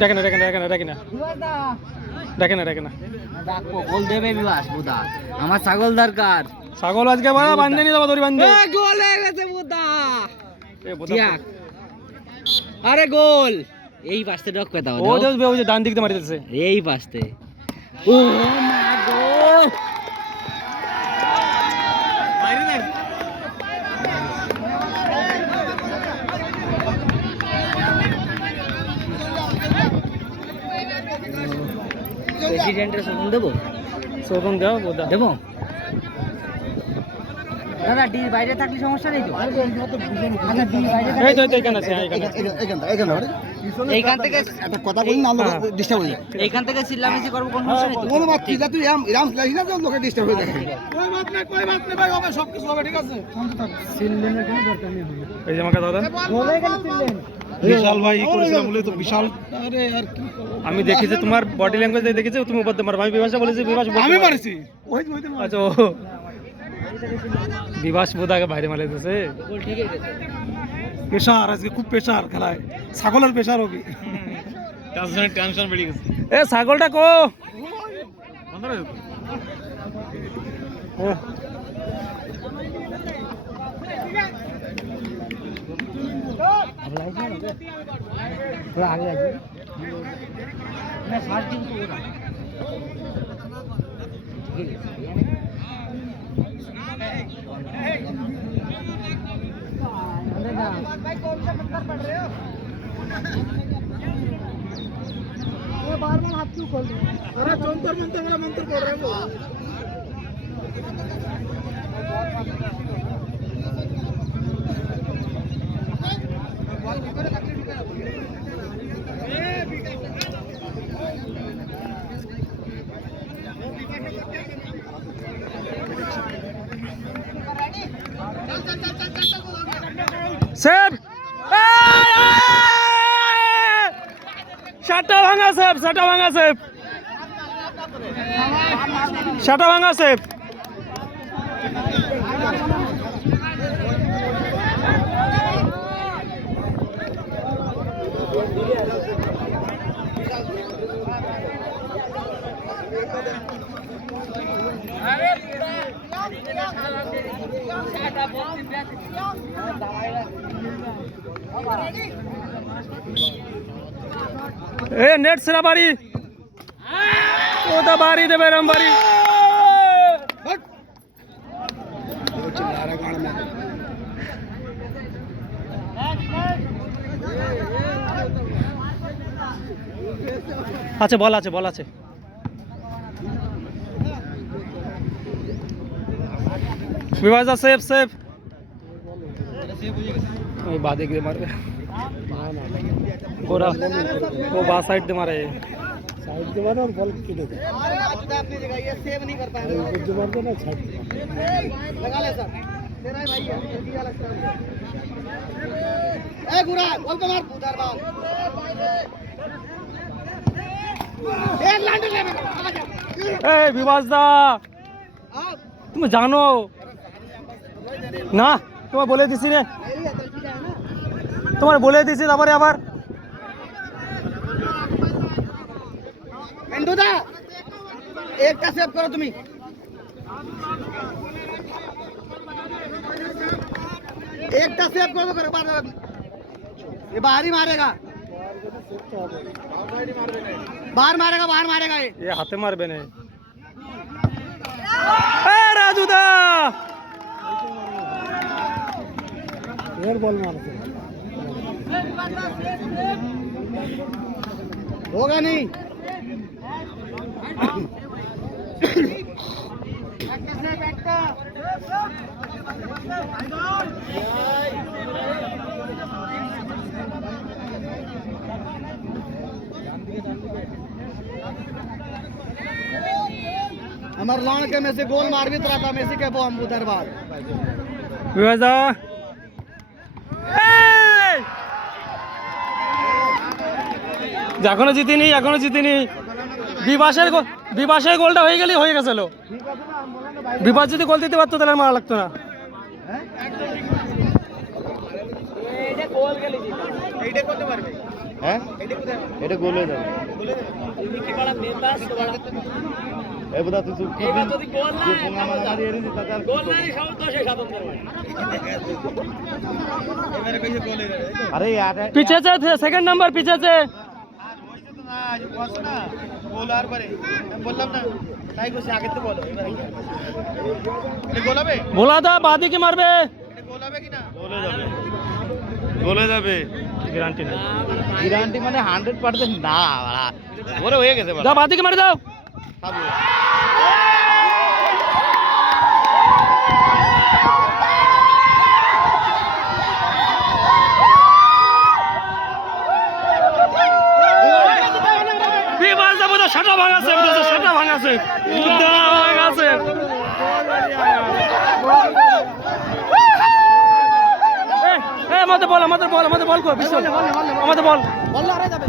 দেখে না দেখে না দেখে না দেখে না দেখে না দেখে না গোল দেবে বিবাস বুদা আমার ছাগল দরকার ছাগল আজকে বাড়া বান্ধে নিয়ে যাবো দড়ি বান্ধে গোল হয়ে গেছে বুদা আরে গোল এই পাশে ডক পেতা ও যে ডান দিক দিয়ে মারিতেছে এই পাশে ও মা গো প্রেসিডেন্টের শোভন দেবো শোভন দেবো বোধা দেবো দাদা ডি বাইরে থাকলে সমস্যা নেই তো আচ্ছা ডি বাইরে এই তো এখানে আছে এইখান থেকে একটা কথা বলি না আমরা ডিস্টার্ব হই এইখান থেকে চিল্লামিল্লি করব কোন সমস্যা নেই তো কোনো বাত ঠিক আছে তুই রাম লাইস না তো লোকে ডিস্টার্ব হয়ে যায় কই বাত নেই ভাই হবে সব কিছু হবে ঠিক আছে সিললেনের কোনো দরকার নেই এই যে আমাকে দাদা বলে গেল সিললেন বিশাল ভাই করেছিলাম বলে তো বিশাল আরে আর কি আমি দেখেছি তোমার বডি ল্যাঙ্গুয়েজ দেখেছি তুমি উপর মার আমি বিভাষা বলেছি বিভাষ আমি মারছি ওই আচ্ছা বিভাস বোধাকে বাইরে মারে দিয়েছে গোল ঠিক আছে প্রেসার আজকে খুব প্রেসার খেলায় ছাগলের প্রেসার হবে টেনশন বেড়ে গেছে এ ছাগলটা কো थोड़ा आगे आ जाइए मैं साथ दिन को बोला भाई कौन सा मंत्र पढ़ रहे हो ये बार-बार हाथ क्यों खोल रहे हो अरे जंतर मंतर वाला मंत्र पढ़ रहे हो সেভ শাটা ভাঙা সেভ শাটা ভাঙা সেভ শাটা ভাঙা সেভ ए नेट सेरा बारी ओदा बारी दे बेरम बारी अच्छा बॉल আছে बॉल আছে विवाजा सेफ सेफ ওই বাদে গিয়ে মারবে पूरा वो बा साइड दे मारे साइड से मारो और बॉल किधर है अरे आज आपने जगह ये सेव नहीं कर पाएंगे जो मार दे ना छाट लगा ले सर तेरा भाई है जल्दी वाला स्ट्राइक ए गुरा बॉल को मार उधर बाल ए लांड ले आ जा ए विवाजा तुम जानो ना তোমার বলে দিছি রে তোমার বলে দিছি তারপরে আবার মেন্ডুদা একটা সেভ করো তুমি একটা সেভ করো করে ये बाहर ही मारेगा बाहर मारेगा ये हाथे मारबे ने ए राजूदा एयर बॉल मारते होगा नहीं हमारे लॉन के में से गोल मार भी रहा था मेसी के बॉम उधर बाद বিভাজা এখনো জিতিনি বিভাসের গোলটা হয়ে গেলেই হয়ে গেছিল বিভাস যদি গোল দিতে পারতো তাহলে আর মারা লাগতো না হ্যাঁ এটা গোল হয়ে যাবে এ বুদা তুই চুপ কর যদি গোল না মারামারি এর দিতা তার গোল না সব 10 7 এবারে কইছে গোল হয়ে যাবে আরে यार पीछे से सेकंड नंबर पीछे से আর হইছে তো না আজ বলছ না গোল আর পরে আমি বললাম না তাই কইছে আগে তো বলো এবারে কি এটা গোল হবে बोला था बादी के मारबे এটা গোল হবে কি না গোল হয়ে যাবে গ্যারান্টি নাই গ্যারান্টি মানে 100% না বাড়া ওরে হয়ে গেছে বাড়া দাও বাদি के मार দাও খাবো বিভাস যাবো তো শাটা ভাঙাছে আমাদের বল কো বিশ্বল আমাদের বল বল আরে যাবে